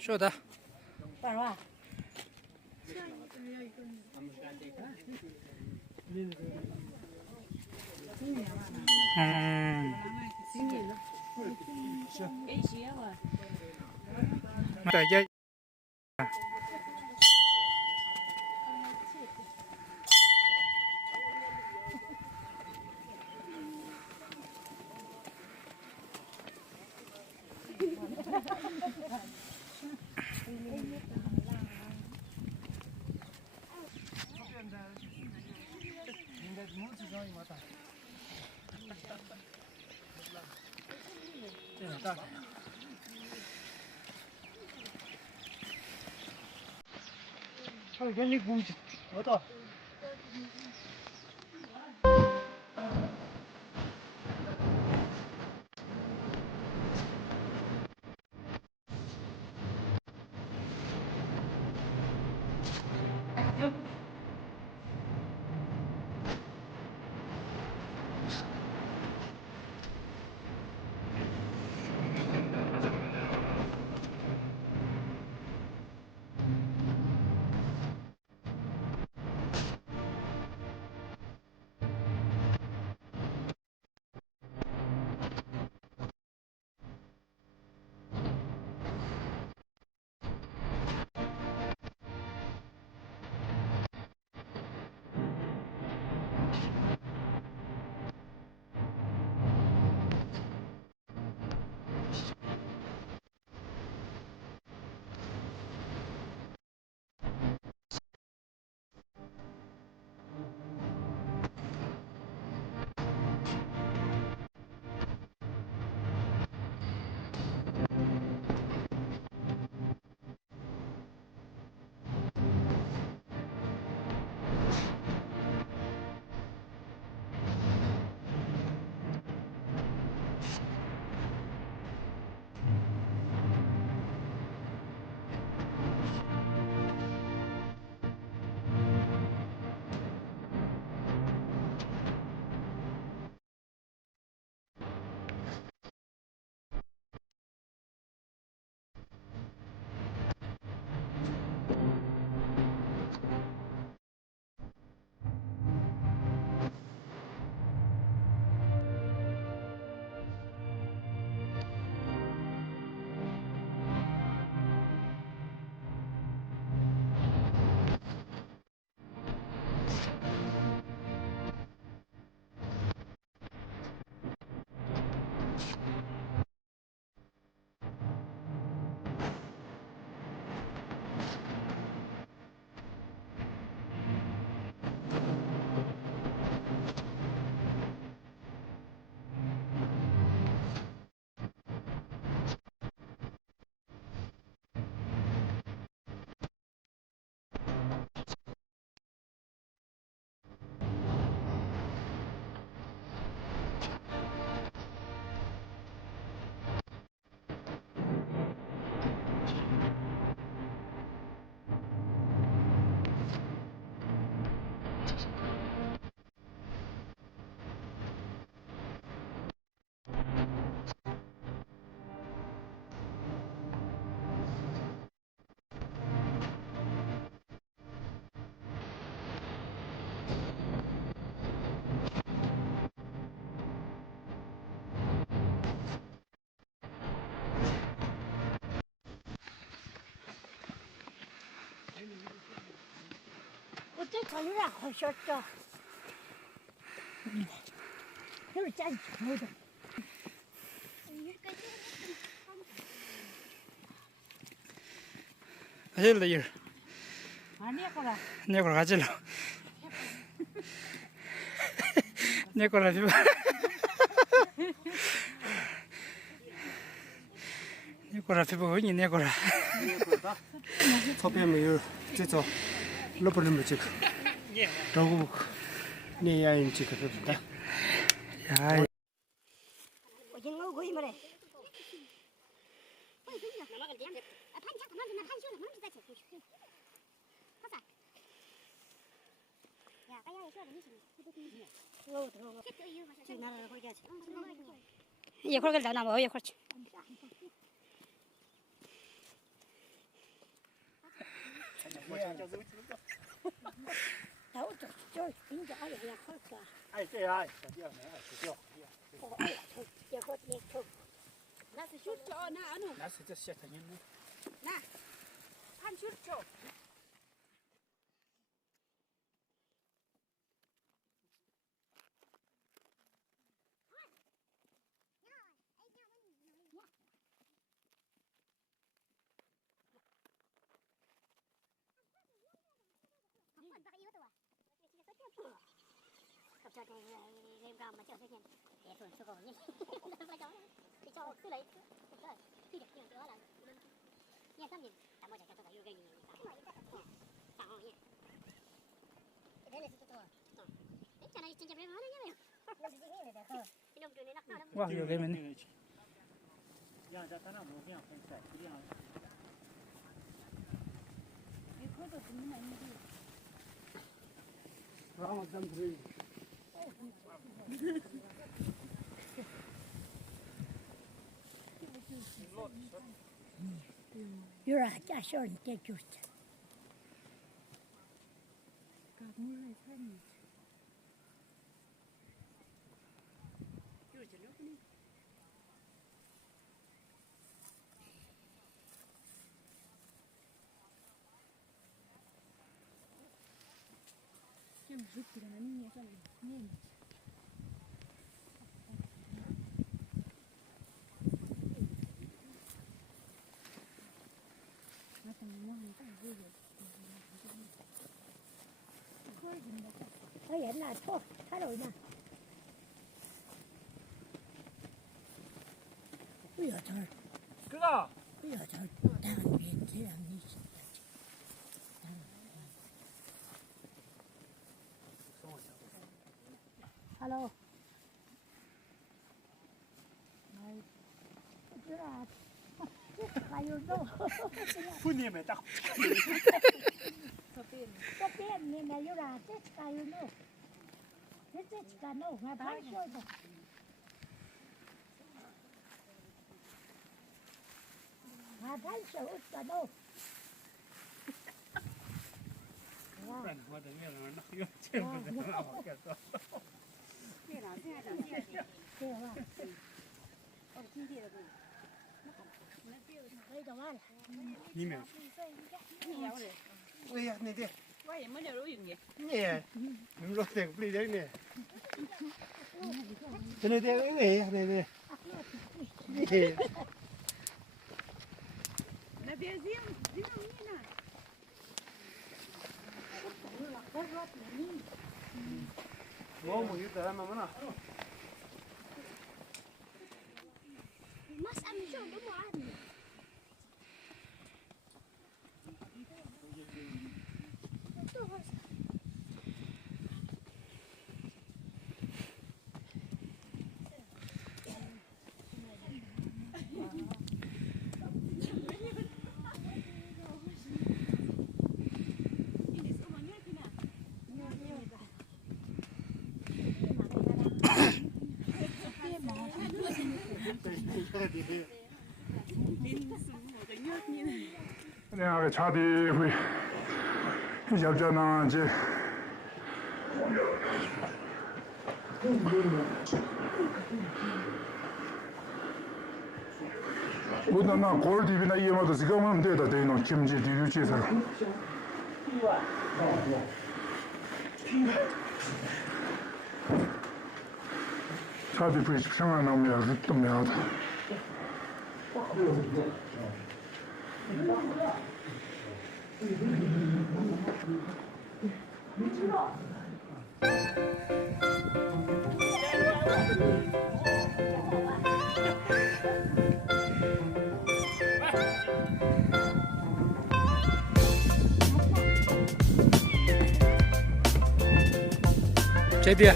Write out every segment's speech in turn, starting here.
说的。干啥？嗯。对也。我给你估计，我到。我这草有点好小着，就是捡头的。가질러 일. 아니야 거라. 내 거라 가질러. 내 거라 비바. 내 거라 비바 언니 내 거라.钞票没有，这找老不能没这个，照顾你也用这个对不对？야.我今我可以没嘞。一会儿给聊那么一会儿去。头就比较也好个，哎，对啊，小调呢，小调，也好也好。那是ชุดจอนะอันนู้น 那是这些人呢。 นะพันชุดจอ Không cho cái game ram mà chơi thế nhỉ? Để tuần sau còn nhỉ? Phải cho thì cho cứ lấy khi được nhiều đó là nghe xong nhìn tạm thời cho cái game này tạm nhỉ? Cái này là tôi cái này chính nó nhá mày. Cái nông trường này nó lắm. 와 여기 있네. 야, 자, 하나 뭐 그냥 pensar. 그냥 이거도 듣는 아니지. 그럼 좀 그래. 유라 자셔는 대주자. 가물을 사니. 좀 죽기는 아니냐 좀 네. 나도 뭐하는 거 아니지. Nó hiện là thôi, thay đổi nè. Bây giờ thôi, 그가 bây giờ thôi, đang biến thế làm gì? Alo. Này, chứ là hay luôn đâu. 부님의 딱 Có tiền nên là yêu là chết cay luôn đâu. Chết cả đâu, mà bán chơi rồi. Mà thấy sợ cả đâu. 뭐 되면 나 이거 지금 다 먹겠어. Kêu à. Đây đâu ăn. 이면. 왜야, 네 돼. Quay mới đều đối gì? 네. 눈으로 돼. 우리 되네. 네 돼. 네, 네, 네. 네. Là bia riêng như nào? 뭐 이거 다 하면 Mas ăn cho nó mà ăn. 내가 차디 우리 잡잖아 이제 우리나 골디비나 이마도 지금은 되다 되는 김지 뒤류지서 차디 부식 생활 나오면 흙도 매하다 제디야.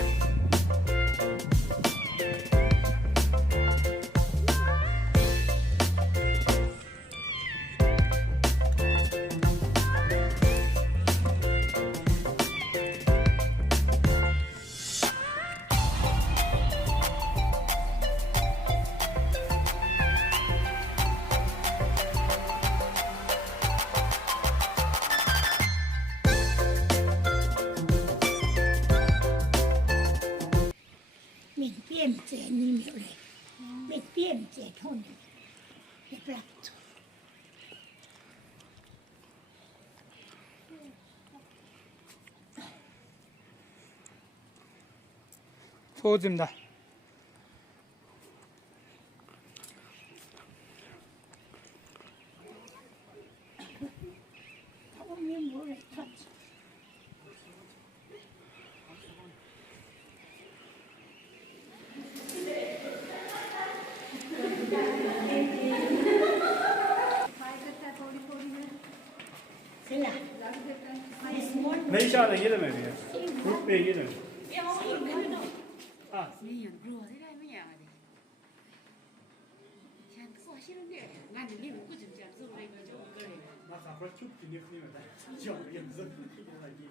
fondi di piatto. 소집니다. 사모님 뭐래 탔지. mấy sao là gì đó mày bút bê gì đó à 미연 그러고 생각해 뭐냐 그냥 써 싫은데 나는 네 먹고 좀 잘 써. 그래 가지고 그래 nó sao có chút thì nhiều khi mà chọn cái gì rất là gì